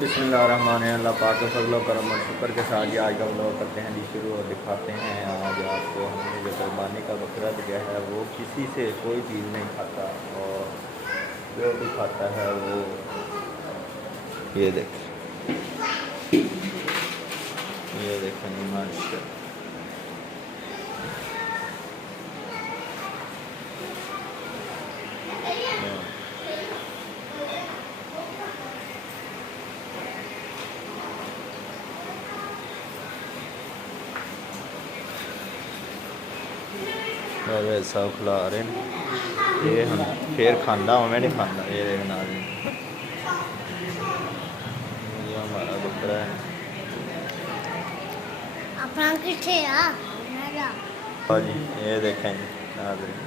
बिस्मिल्लाहिर्रहमानिर्रहीम। अल्लाह पाक के फजल और करम और शुक्र के साथ आज का व्लॉग करते हैं जी शुरू और दिखाते हैं आज आपको हमने जो कुर्बानी का बकरा दिया है वो किसी से कोई चीज़ नहीं खाता और जो भी खाता है वो ये देखें माशाअल्लाह। सब खिला रहे हैं ये हम फिर खाना मैं नहीं खाना ये देखना ये हमारा बकरा है। हाँ जी ये देखें नाज़रीन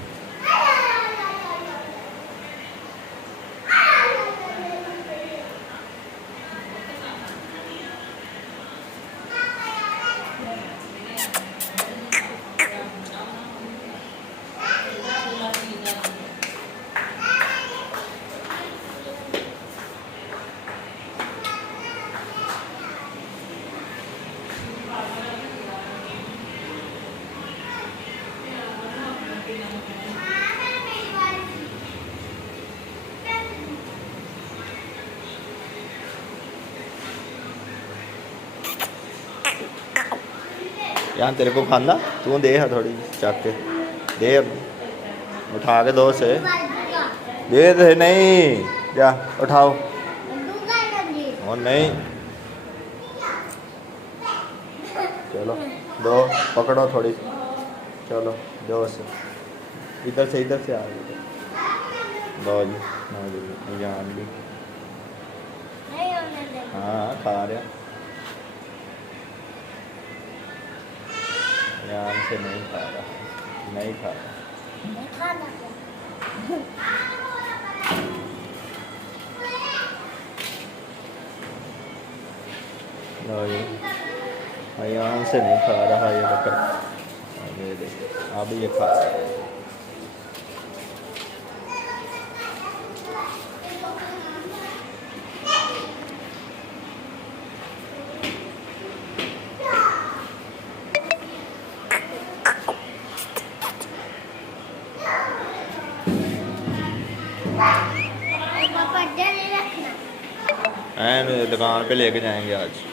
यहाँ तेरे को खाना तू दे है थोड़ी चक के दे उठा के दो से दे नहीं जा उठाओ और नहीं चलो दो पकड़ो थोड़ी चलो दो से इधर से आ गए दो जी जान ली हाँ खा रहे ध्यान से नहीं खा रहा ध्यान से नहीं खा रहा ये बकरा ये देखो अब ये खा रहा है। दुकान पे लेके जाएंगे आज।